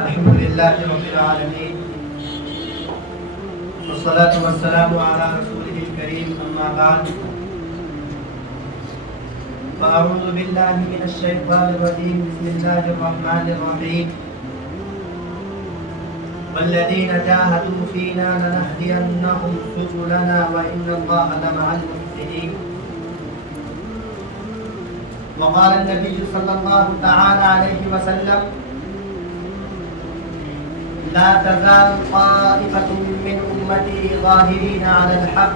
الحمد لله رب العالمين والصلاة والسلام على رسوله الكريم أما بعد فأعوذ بالله من الشيطان الرجيم بسم الله الرحمن الرحيم والذين جاهدوا فينا لنهدينهم سبلنا وإن الله لمع المحسنين. وقال النبي صلى الله تعالى عليه وسلم لا تزال طائفة من أمتي ظاهرين على الحق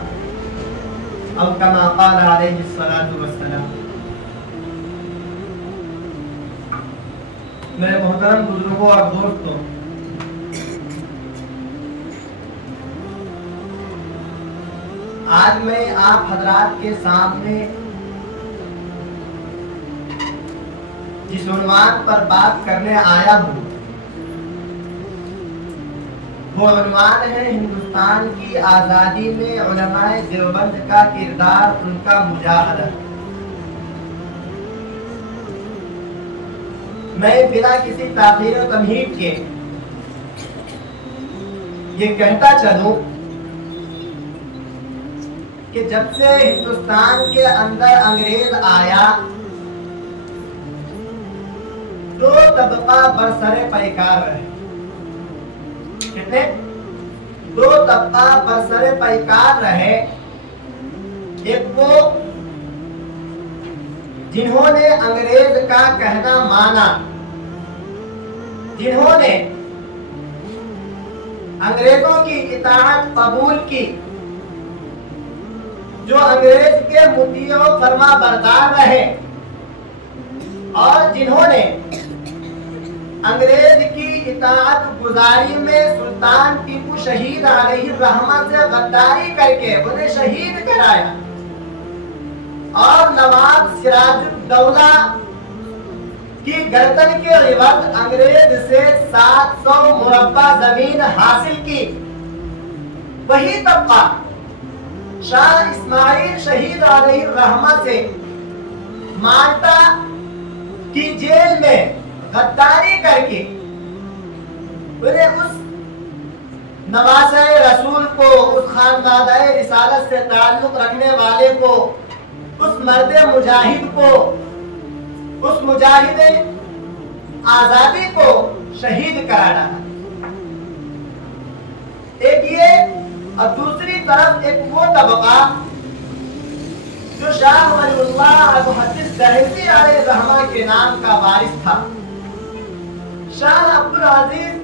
أو كما قال عليه الصلاة والسلام. میرے محترم بزرگوں اور دوستوں، آج میں آپ حضرات کے سامنے جس عنوان پر بات کرنے آیا ہوں وہ عنوان ہے ہندوستان کی آزادی میں علماء دیوبند کا کردار، ان کا مجاہدہ. میں بلا کسی تاخیر و تمہید کے یہ کہتا چلوں کہ جب سے ہندوستان کے اندر انگریز آیا دو طبقہ برسر پیکار رہے. کتنے؟ دو طبقہ برسر پیکار رہے. ایک وہ جنہوں نے انگریز کا کہنا مانا، جنہوں نے انگریزوں کی اطاعت قبول کی، جو انگریز کے مطیع و فرما بردار رہے، اور جنہوں نے انگریز کی اطاعت گزاری میں سلطان ٹیپو شہید علیہ الرحمہ سے غداری کر کے انہیں شہید کرایا، اور نواب سراج الدولہ کی گردن کے عوض انگریز سے 700 مربع زمین حاصل کی. وہی طبقہ شاہ اسماعیل شہید علیہ الرحمہ سے مالٹا کی جیل میں غداری کر کے انہیں اس نواسہ رسول کو، اس خاندادہ رسالت سے تعلق رکھنے والے کو، اس مرد مجاہد کو، اس مجاہد آزادی کو شہید کرا ڈالا. ایک یہ، اور دوسری طرف ایک وہ طبقہ جو شاہ ولی اللہ محدث دہلوی علیہ الرحمہ کے نام کا وارث تھا. شاہ عبدالعزیز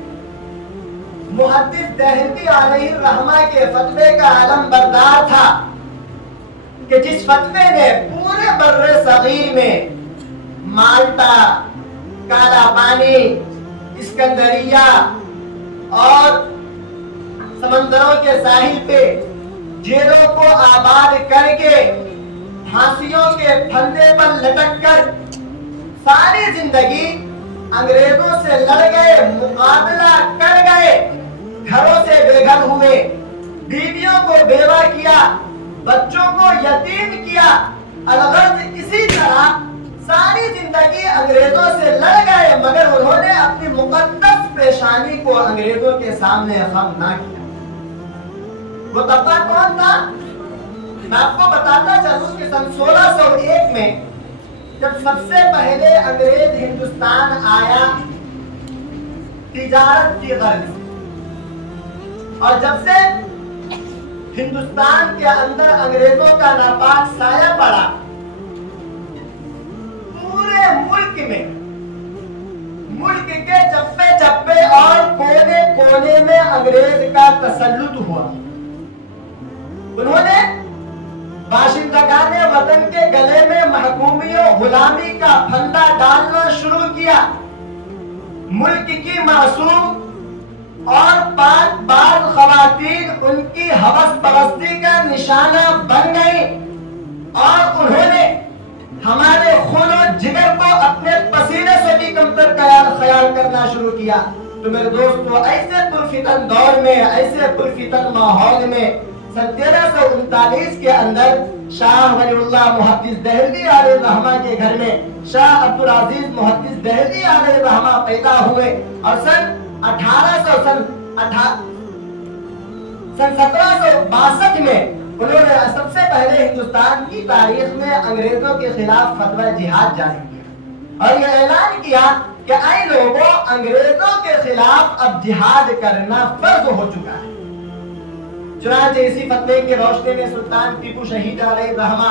محدث دہلوی علیہ الرحمہ کے فتوے کا علم بردار تھا کہ جس فتوے نے پورے بر صغیر میں مالٹا، کالا پانی، اسکندریہ اور سمندروں کے ساحل پہ جیلوں کو آباد کر کے پھانسیوں کے پھندے پر لٹک کر ساری زندگی انگریزوں سے لڑ گئے، مقابلہ کر گئے، گھروں سے بے گھر ہوئے، بیویوں کو بیوہ کیا، بچوں کو یتیم کیا، الغرض اسی طرح ساری زندگی انگریزوں سے لڑ گئے، مگر انہوں نے اپنی مقدس پیشانی کو انگریزوں کے سامنے خم نہ کیا. وہ طبقہ کون تھا؟ میں آپ کو بتاتا چلوں کہ سن 1601 میں جب سب سے پہلے انگریز ہندوستان آیا تجارت کی غرض، اور جب سے ہندوستان کے اندر انگریزوں کا ناپاک سایہ پڑا، پورے ملک میں، ملک کے چپے چپے اور کونے کونے میں انگریز کا تسلط ہوا. انہوں نے باشندگان وطن کے گلے میں محکومی و غلامی کا پھندا ڈالنا شروع کیا. ملک کی معصوم اور پاک باز خواتین ان کی ہوس پرستی کا نشانہ بن گئی، اور انہوں نے ہمارے خون و جگر کو اپنے پسینے سے بھی کمتر خیال کرنا شروع کیا. تو میرے دوستو، ایسے پرفتن دور میں، ایسے پرفتن ماحول میں سن 1339 کے اندر شاہ ولی اللہ محدث دہلوی علیہ الرحمہ کے گھر میں شاہ عبدالعزیز محدث دہلوی علیہ الرحمہ پیدا ہوئے، اور سن सन 1762 में उन्होंने सबसे पहले हिंदुस्तान की तारीख में अंग्रेजों के खिलाफ फतवा जिहाद जारी किया और यह ऐलान किया कि ऐ लोगों, अंग्रेजों के खिलाफ अब जिहाद करना फर्ज हो चुका है। चुनांचे इसी फतवे की रोशनी में सुल्तान टीपू शहीद अलैहि रहमा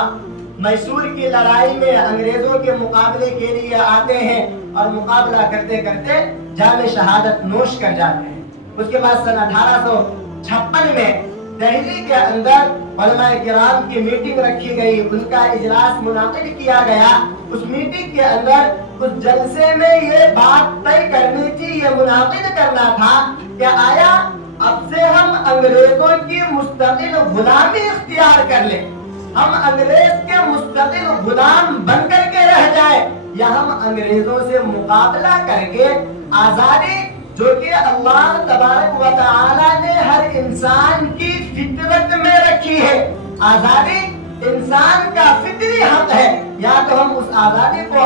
मैसूर की लड़ाई में अंग्रेजों के मुकाबले के लिए आते हैं और मुकाबला करते करते जाम शहादत नोश कर जाते हैं। उसके बाद सन 1856 में दिल्ली के अंदर उलमाए किराम की मीटिंग रखी गई, उनका इजलास मुनाकिद किया गया। उस मीटिंग के अंदर उस जलसे में ये बात तय करनी थी, ये मुनाकिद करना था कि आया अब से हम अंग्रेजों की मुस्तकिल गुलामी इख्तियार कर लें, हम अंग्रेज के मुस्तकिल गुलाम बन करके रह जाए, या हम अंग्रेजों से मुकाबला करके आजादी जो कि अल्लाह तबारक व तआला ने हर इंसान की फितरत में रखी है, आजादी इंसान का फितरी हक है, या तो हम उस आजादी को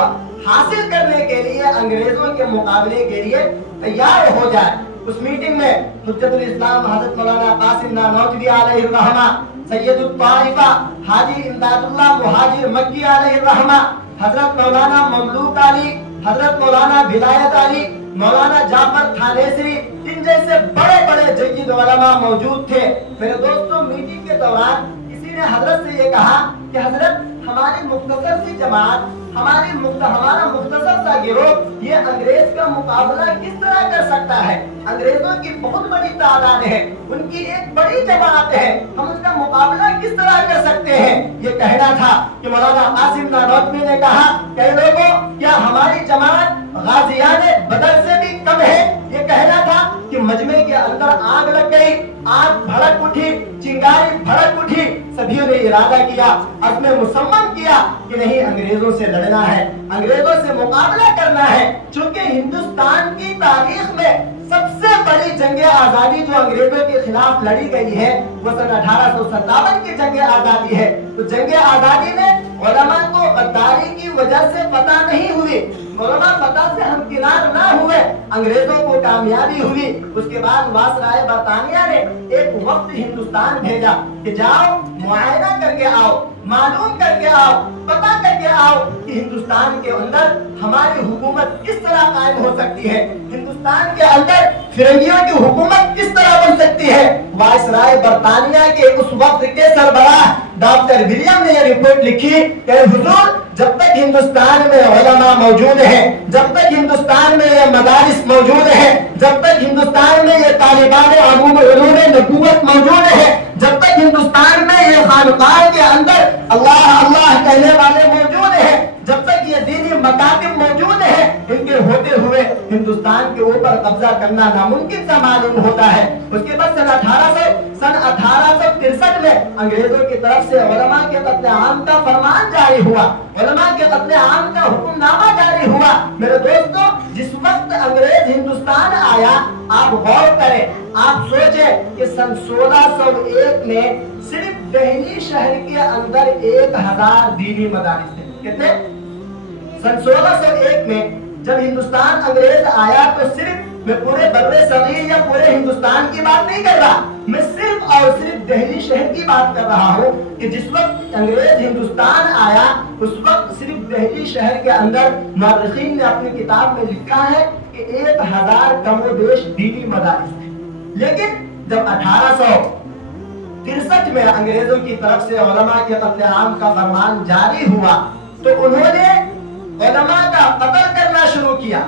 हासिल करने के लिए अंग्रेजों के मुकाबले के लिए तैयार हो जाए। उस मीटिंग में हुज्जतुल इस्लाम हज़रत मौलाना कासिम नानौतवी अलैहि रहमा, सैयदुत ताइफा हाजी इमदादुल्लाह मुहाजिर मक्की अलैहि रहमा, हजरत मौलाना ममलूक अली, हजरत मौलाना विलायत अली, मौलाना जाफर थानेसरी, इन जैसे बड़े बड़े जय्यद उलमा मौजूद थे। मेरे दोस्तों, मीटिंग के दौरान किसी ने हजरत से ये कहा कि हजरत, हमारी मुख्तसर सी जमात, हमारा मुख्तसर सा गिरोह ये अंग्रेज का मुकाबला किस तरह कर सकता है? अंग्रेजों की बहुत बड़ी तादाद है, उनकी एक बड़ी जमात है, हम उसका मुकाबला किस तरह कर सकते हैं? ये कहना था कि मौलाना कासिम नानौतवी ने कहा, कई लोगों, क्या हमारी जमात गाजियाने बदर से भी कम है? ये कहना था कि मजमे के अंदर आग लग गई, आग भड़क उठी, चिंगारी भड़क उठी, सभी ने इरादा किया, अज़्म मुसम्मम किया कि नहीं, अंग्रेजों से लड़ना है, अंग्रेजों से मुकाबला करना है। चूंकि हिंदुस्तान की तारीख में सबसे बड़ी जंग आजादी जो अंग्रेजों के खिलाफ लड़ी गई है वो सन 1857 की जंग आजादी है। तो जंग आजादी में उलमा को गद्दारी की वजह से पता नहीं हुई, उलमा पता से हमकिनार ना हुए, अंग्रेजों को कामयाबी हुई। उसके बाद वासराय बरतानिया ने एक वक्त हिंदुस्तान भेजा कि जाओ मुआयना करके आओ, मालूम करके आओ, पता करके आओ कि हिंदुस्तान के अंदर हमारी हुकूमत किस तरह कायम हो सकती है, हिंदुस्तान के अंदर फिरंगियों की हुकूमत किस तरह बन सकती है। वायसराय बरतानिया के उस वक्त के सरबराह डॉक्टर विलियम ने यह रिपोर्ट लिखी कि हुजूर, जब तक हिंदुस्तान में उलमा मौजूद है, जब तक हिंदुस्तान में ये मदारिस मौजूद है, जब तक हिंदुस्तान में ये तालिबान उलूम नबूवत मौजूद है, जब तक हिंदुस्तान में ये खानकाह के अंदर अल्लाह अल्लाह कहने वाले मौजूद हैं, जब तक ये दीनी मकातिब मौजूद है, इनके होते हुए हिंदुस्तान के ऊपर कब्जा करना नामुमकिन सा मालूम होता है। उसके बाद सन 1863 में अंग्रेजों की तरफ से उलमा के कत्ले आम का फरमान जारी हुआ, उलमा के कत्ले आम का हुक्मनामा जारी हुआ। मेरे दोस्तों, जिस वक्त अंग्रेज हिंदुस्तान आया, आप गौर करें, आप सोचें कि सन 1601 में सिर्फ दिल्ली शहर के अंदर 1000 दीनी मदारिस थे। कितने? सन 1601 में जब हिंदुस्तान अंग्रेज आया तो सिर्फ, मैं पूरे बर्रे सगीर या पूरे हिंदुस्तान की बात नहीं कर रहा, मैं सिर्फ और सिर्फ दिल्ली शहर की बात कर रहा हूँ कि जिस वक्त अंग्रेज हिंदुस्तान आया उस वक्त सिर्फ दिल्ली शहर के अंदर मुअर्रिखीन ने अपनी किताब में लिखा है कि 1000 कमोबेश दीनी मदारिस थे। लेकिन जब 1863 में अंग्रेजों की तरफ से उलमा के कत्ले आम का फरमान जारी हुआ तो उन्होंने उलमा का कत्ल करना शुरू किया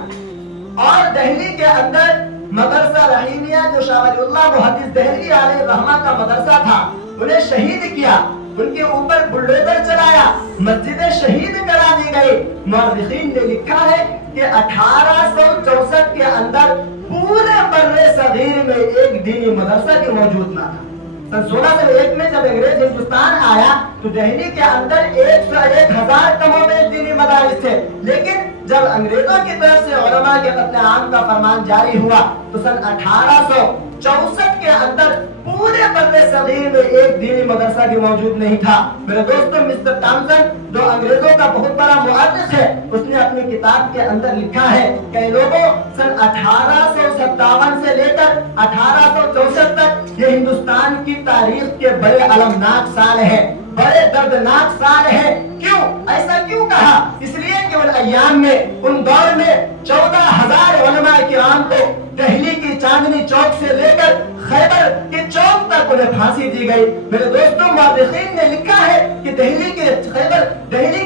और दिल्ली के अंदर मदरसा रहीमिया जो शाह वलीउल्लाह मुहद्दिस देहलवी अलैहि रहमा का मदरसा था, उन्हें शहीद किया, उनके ऊपर बुलडोजर चलाया, मस्जिदें शहीद करा दी गई। मुअर्रिखीन ने लिखा है कि 1864 के अंदर पूरे बर्रे सगीर में एक दीनी मदरसा भी मौजूद ना था। सन 1601 में जब अंग्रेज हिंदुस्तान आया तो दिल्ली के अंदर 1000 कमोबेश दीनी मदारिस थे। लेकिन जब अंग्रेजों की तरफ से उलमा के कत्ले आम का फरमान जारी हुआ तो सन 1864 के अंदर पूरे बर्रे सगीर में एक दीनी मदरसा भी मौजूद नहीं था। मेरे दोस्तों, मिस्टर थॉमसन जो अंग्रेजों का बहुत बड़ा मुहद्दिस है, उसने अपनी किताब के अंदर लिखा है कि लोगों, सन 1870 1857 से लेकर 1864 तक ये हिंदुस्तान की तारीख के बड़े अलमनाक साल है, बड़े दर्दनाक साल है। क्यों ऐसा क्यों कहा? इसलिए कि उन अय्याम में, उन दौर में 14,000 उलमा किराम को दिल्ली की चांदनी चौक से लेकर खैबर के चौक तक उन्हें फांसी दी गई। मेरे दोस्तों, मुअर्रिखीन ने लिखा है कि दिल्ली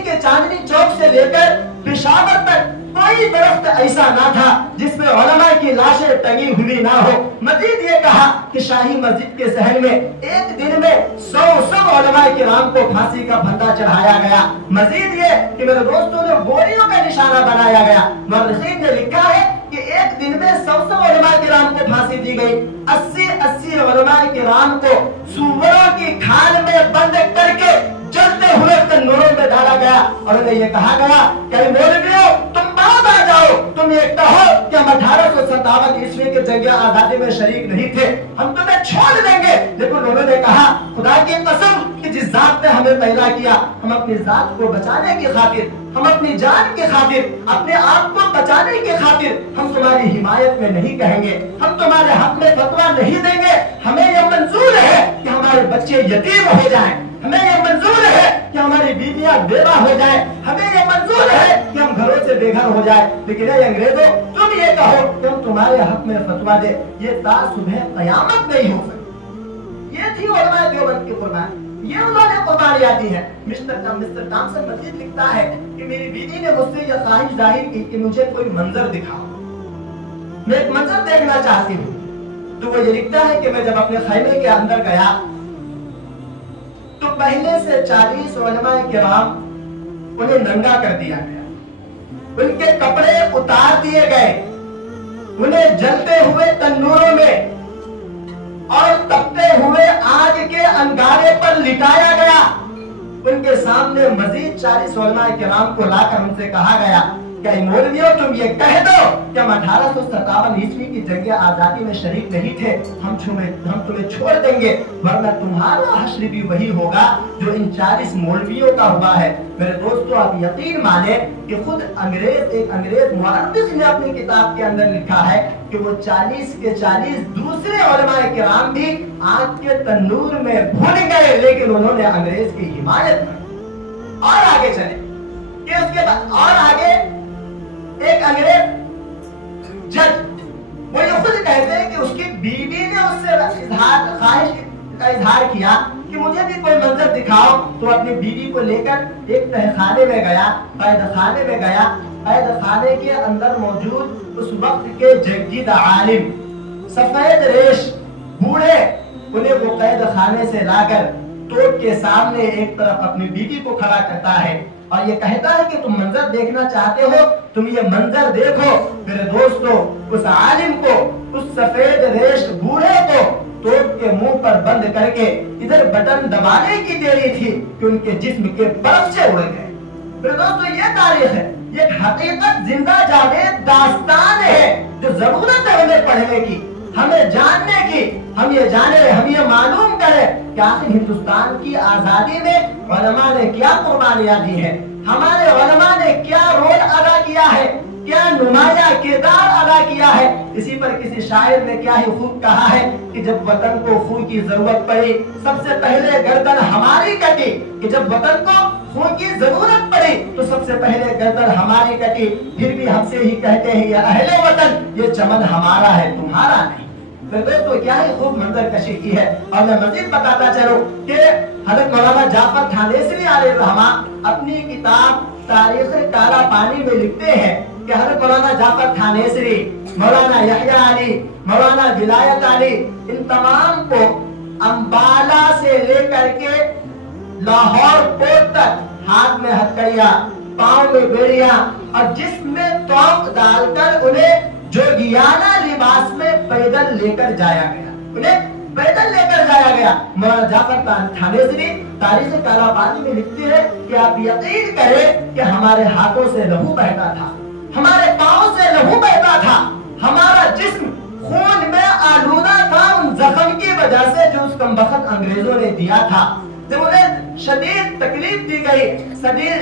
के चांदनी चौक से लेकर पेशावर तक कोई दरख्त ऐसा ना था जिसमें उलमा की लाशें टंगी हुई ना हो। मजीद ये कहा कि शाही मस्जिद के शहर में एक दिन में 100 उलमा किराम को फांसी का फंदा चढ़ाया गया। मजीद ये कि मेरे दोस्तों ने गोलियों का निशाना बनाया गया। मुअर्रिखीन ने लिखा है कि एक दिन में 100 उलमा किराम को फांसी दी गई। 80 उलमा किराम को सूअरों की खाल में बंद करके जलते हुए तंदूरों में डाला गया और उन्हें ये कहा गया कि मौलवियों, तुम बात आ जाओ, तुम ये कहो कि हम 1857 ईस्वी के जंग आजादी में शरीक नहीं थे, हम तुम्हें छोड़ देंगे। लेकिन उन्होंने कहा, खुदा की कसम कि जिस जात ने हमें पैदा किया, हम अपनी जात को बचाने की खातिर, हम अपनी जान की खातिर, अपने आप को बचाने की खातिर हम तुम्हारी हिमायत में नहीं कहेंगे, हम तुम्हारे हक में फतवा नहीं देंगे। हमें यह मंजूर है कि हमारे बच्चे यतीम हो जाएं, हमें यह मंजूर है कि हमारी बीवियां बेवा हो जाएं, हमें यह मंजूर है कि हम घरों से बेघर हो जाएं। लेकिन अंग्रेजों, तुम ये कहो कि हम तुम्हारे हक में फतवा दे, ये ता सुबह कयामत नहीं हो सकती। ये थी उलमा देवबंद की कुर्बानी, ये उन्होंने कुर्बानियां दी है। मिस्टर थॉमसन मजीद लिखता है कि मेरी बीवी ने मुझसे यह ख्वाहिश जाहिर की कि मुझे कोई मंजर दिखाओ, मैं एक मंजर देखना चाहती हूँ। तो वो ये लिखता है कि मैं जब अपने खैमे के अंदर गया तो पहले से 40 उलमा किराम उन्हें नंगा कर दिया गया, उनके कपड़े उतार दिए गए, उन्हें जलते हुए तंदूरों में और तपते हुए आग के अंगारे पर लिटाया गया। उनके सामने मजीद 40 उलमा किराम को लाकर उनसे कहा गया कि मौलवियों, तुम ये कह दो कि हम 1857 ईस्वी की जंग आजादी में शरीक नहीं थे, हम तुम्हें छोड़ देंगे, वरना तुम्हारा हश्र भी वही होगा जो इन 40 मौलवियों का हुआ है। मेरे दोस्तों, आप यकीन माने कि खुद एक अंग्रेज मुअर्रिख ने अपनी किताब के अंदर लिखा है कि वो 40 के 40 दूसरे उलमा किराम भी आग के तंदूर में भून गए, लेकिन उन्होंने अंग्रेज की हिमायत की। और आगे चले कि उसके बाद और आगे एक अंग्रेज जज, वो ये खुद कहते हैं कि उसकी बीवी ने उससे ख्वाहिश का इजहार किया कि मुझे भी कोई मंजर दिखाओ। तो अपनी बीवी को लेकर एक तहखाने में गया, कैदखाने में गया। कैदखाने के अंदर मौजूद उस वक्त के जगीद आलिम सफेद रेश बूढ़े, उन्हें वो कैदखाने से लाकर तोप के सामने एक तरफ अपनी बीवी को खड़ा करता है और ये कहता है कि तुम मंजर देखना चाहते हो, तुम ये मंजर देखो। मेरे दोस्तों, उस आलिम को, उस सफेद रेश बूढ़े को तोप के मुंह पर बंद करके इधर बटन दबाने की देरी थी कि उनके जिस्म के बर्फ से उड़ गए। मेरे दोस्तों, ये तारीख है, ये हकीकत जिंदा जावेद दास्तान है जो जरूरत है हमें पढ़ने की, हमें जानने की। हम ये जाने, हम ये मालूम करें कि आखिर हिंदुस्तान की आजादी में उलमा ने क्या कुर्बानियां दी है, हमारे उलमा ने क्या रोल अदा किया है, क्या नुमाया किरदार अदा किया है। इसी पर किसी शायर ने क्या ही खूब कहा है कि जब वतन को खून की जरूरत पड़ी, सबसे पहले गर्दन हमारी कटी। कि जब वतन को खून की जरूरत पड़ी तो सबसे पहले गर्दन हमारी कटी। फिर भी हमसे ही कहते हैं, ये अहले वतन, ये चमन हमारा है, तुम्हारा नहीं। तो क्या ही खूब मंजर कशी की है। और मैं मजीद बताता चलूं कि हज़रत मौलाना जाफर थानेसरी अलैहिर्रहमा अपनी किताब तारीख काला पानी में लिखते हैं कि हज़रत मौलाना जाफर थानेसरी, मौलाना यहया अली, मौलाना विलायत अली, इन तमाम को अंबाला से लेकर के लाहौर कोट तक हाथ में हथकड़ियां, पांव में बेड़ियां और जिसमें तौक डालकर उन्हें जोगियाना लिबास में पैदल लेकर जाया गया, उन्हें पैदल लेकर जाया गया। मौलाना जाफर थानेसरी तारीख काला पानी में लिखते हैं कि आप यकीन करें कि हमारे हाथों से लहू बहता था, हमारे पांव से लहू बहता था, हमारा जिस्म खून में आलूदा था उन जख्म की वजह से जो उस कमबख्त अंग्रेजों ने दिया था। जब उन्हें شدید تکلیف دی گئی،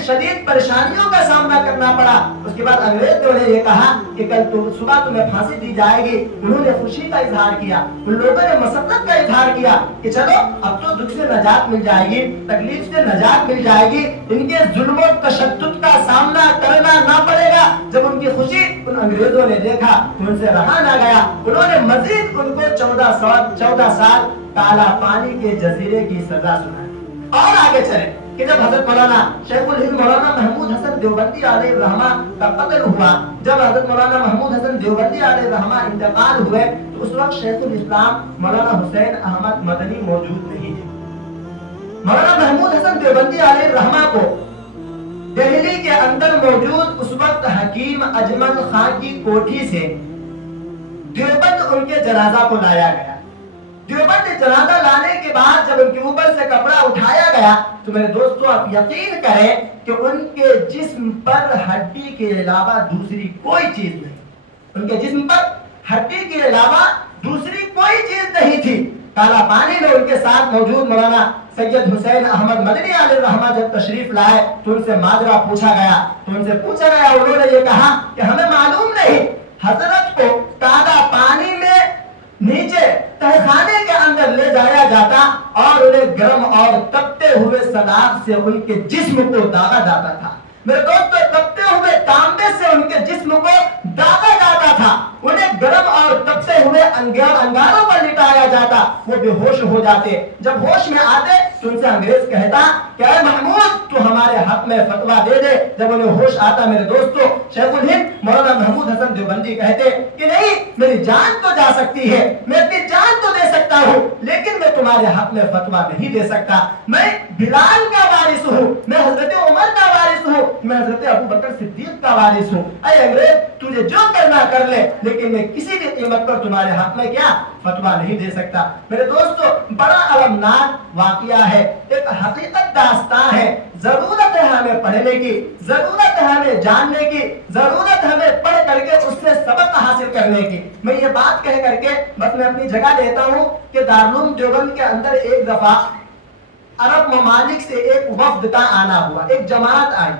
شدید پریشانیوں کا سامنا کرنا پڑا۔ اس کے بعد انگریز نے انہیں یہ کہا کہ کل صبح تمہیں پھانسی دی جائے گی۔ انہوں نے خوشی کا اظہار کیا، ان لوگوں نے مسرت کا اظہار کیا کہ چلو اب تو دکھ سے نجات مل جائے گی، تکلیف سے نجات مل جائے گی، ان کے ظلم و تشدد کا سامنا کرنا نہ پڑے گا۔ جب ان کی خوشی ان انگریزوں نے دیکھا ان سے رہا نہ گیا، انہوں نے مزید ان کو 14 سال کالا پانی کے جزیرے کی سزا سنائی۔ اور آگے چلے کہ جب حضرت مولانا شیخ الہند مولانا محمود حسن دیوبندی علیہ الرحمہ کا قتل ہوا، جب حضرت مولانا محمود حسن دیوبندی علیہ الرحمہ انتقال ہوئے، تو اس وقت شیخ الاسلام مولانا حسین احمد مدنی موجود نہیں تھے۔ مولانا محمود حسن دیوبندی علیہ الرحمہ کو دہلی کے اندر موجود اس وقت حکیم اجمل خان کی کوٹھی سے دیوبند ان کے جنازہ کو لایا گیا۔ دیوبند جنازہ لانے کے بعد جب ان کے اوپر سے کپڑا اٹھایا گیا تو میرے دوستوں آپ یقین کریں کہ ان کے جسم پر ہڈی کے علاوہ دوسری کوئی چیز نہیں، ان کے جسم پر ہڈی کے علاوہ دوسری کوئی چیز نہیں تھی۔ کالا پانی میں ان کے ساتھ موجود مولانا سید حسین احمد مدنی علیہ الرحمہ جب تشریف لائے تو ان سے ماجرا پوچھا گیا، انہوں نے یہ کہا کہ ہمیں معلوم نہیں حضرت کو کالا پانی میں نیچے تہخانے کے اندر لے جایا جاتا اور انہیں گرم اور تپتے ہوئے سلاخ سے ان کے جسم کو داغا جاتا تھا۔ میرے دوستو تپتے ہوئے تانبے سے ان کے جسم کو داغا جاتا تھا، انہیں گرم اور تپتے ہوئے انگاروں پر لٹایا جاتا، وہ بے ہوش ہو جاتے۔ جب ہوش میں آتے تو ان سے انگریز کہتا کہ اے محمود تو ہمارے حق میں فتویٰ دے دے۔ جب انہیں ہوش آتا میرے دوستو شیخ الہند مولانا محمود حسن دیوبندی کہتے کہ نہیں میری جان تو جا سکتی ہے، میں اپنی جان تو دے سکتا ہوں لیکن میں تمہارے حق میں فتویٰ نہیں دے سکتا۔ میں بلال کا وارث ہوں، میں حضرت عمر کا وارث ہوں، میں حضرت ابو بکر صدیق کا وارث ہوں۔ اے انگریز تجھے جو کرنا کر لے لیکن میں کسی بھی قیمت پر تمہارے حق میں کیا فتویٰ نہیں دے سکتا۔ میرے دوستو بڑا المناک واقعہ ہے، ایک حقیقت داستان ہے۔ ضرورت ہے ہمیں پڑھنے کی، ضرورت ہے ہمیں جاننے کی، ضرورت ہے ہمیں پڑھ کر کے اس سے سبق حاصل کرنے کی۔ میں یہ بات کہہ کر کے بس میں اپنی جگہ لیتا ہوں کہ دارالعلوم دیوبند کے اندر ایک دفعہ عرب ممالک سے ایک وفد کا آنا ہوا، ایک جماعت آئی۔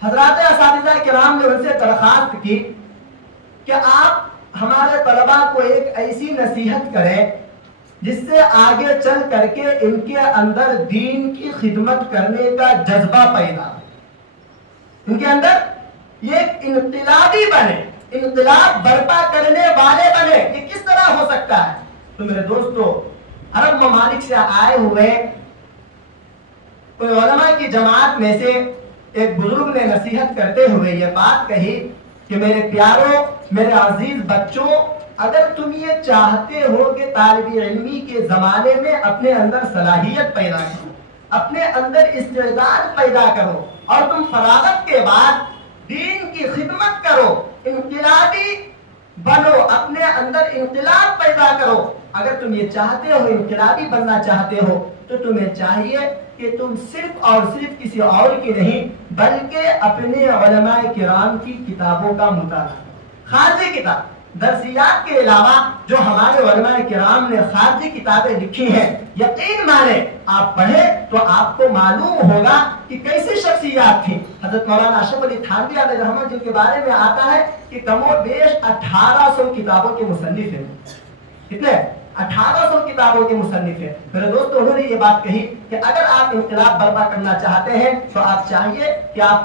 حضرات اساتذہ کرام نے ان سے درخواست کی کہ آپ ہمارے طلباء کو ایک ایسی نصیحت کریں جس سے آگے چل کر کے ان کے اندر دین کی خدمت کرنے کا جذبہ پیدا ہو، ان کے اندر یہ انقلابی بنے، انقلاب برپا کرنے والے بنے۔ یہ کس طرح ہو سکتا ہے؟ تو میرے دوستو عرب ممالک سے آئے ہوئے کوئی علماء کی جماعت میں سے ایک بزرگ نے نصیحت کرتے ہوئے یہ بات کہی کہ میرے پیاروں، میرے عزیز بچوں، اگر تم یہ چاہتے ہو کہ طالب علمی کے زمانے میں اپنے اندر صلاحیت پیدا کرو، اپنے اندر استعداد پیدا کرو اور تم فراغت کے بعد دین کی خدمت کرو، انقلابی بنو، اپنے اندر انقلاب پیدا کرو، اگر تم یہ چاہتے ہو انقلابی بننا چاہتے ہو تو تمہیں چاہیے کہ تم صرف اور صرف کسی اور کی نہیں بلکہ اپنے علماء کرام کی کتابوں کا مطالعہ، خارجی کتاب درسیات کے علاوہ جو ہمارے علماء کرام نے خارجی کتابیں لکھی ہیں، یقین مانیں آپ پڑھیں تو آپ کو معلوم ہوگا کہ کیسی شخصیات تھیں۔ حضرت مولانا اشرف علی تھانوی علیہ الرحمہ جن کے بارے میں آتا ہے کہ کم و بیش 1800 کتابوں کے مصنف ہیں۔ کتنے؟ 1800 کتابوں کے مصنف ہیں۔ میرے دوستو انہوں نے یہ بات کہی کہ اگر آپ انقلاب برپا کرنا چاہتے ہیں تو آپ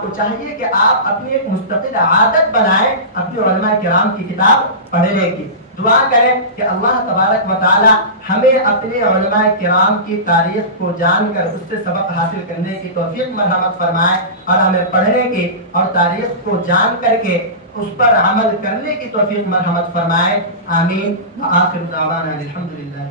کو چاہیے کہ آپ اپنی ایک مستقل عادت بنائیں اپنے علماء کرام کی کتاب پڑھنے کی۔ دعا کریں کہ اللہ تبارک و تعالی ہمیں اپنے علماء کرام کی تاریخ کو جان کر اس سے سبق حاصل کرنے کی توفیق مرحمت فرمائے اور ہمیں پڑھنے کی اور تاریخ کو جان کر کے اس پر عمل کرنے کی توفیق مرحمت فرمائے۔ آمین۔ وآخر دعوانا الحمدللہ۔